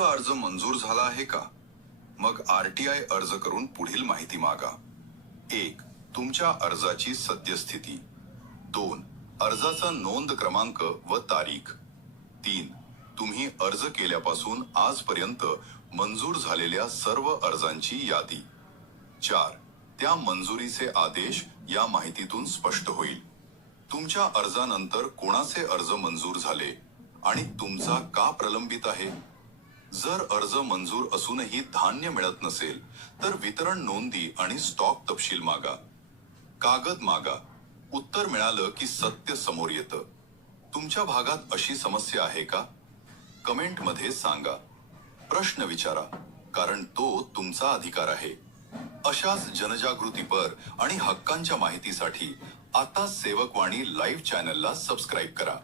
तुमचा अर्ज मंजूर झाला आहे का? मग आरटीआय अर्ज करून पुढील माहिती मागा. 1. तुमच्या अर्जाची सद्यस्थिती. 2. अर्जाचा नोंद क्रमांक व तारीख. 3. तुम्ही अर्ज केल्यापासून आजपर्यंत मंजूर झालेल्या सर्व अर्जांची यादी. 4. त्या मंजुरीचे आदेश या माहितीतून स्पष्ट होईल. तुमच्या अर्जानंतर कोणाचे अर्ज मंजूर झाले आणि तुमचा का प्रलंबित आहे. जर अर्ज मंजूर असूनही धान्य मिळत नसेल तर वितरण नोंदी आणि स्टॉक तपशील मागा. कागद मागा. उत्तर मिळालं की सत्य समोर येतं. तुमच्या भागात अशी समस्या आहे का? कमेंट मध्ये सांगा. प्रश्न विचारा, कारण तो तुमचा अधिकार आहे. अशाच जनजागृतीपर आणि हक्कांच्या माहितीसाठी आता सेवकवाणी लाईव्ह चॅनलला सबस्क्राईब करा.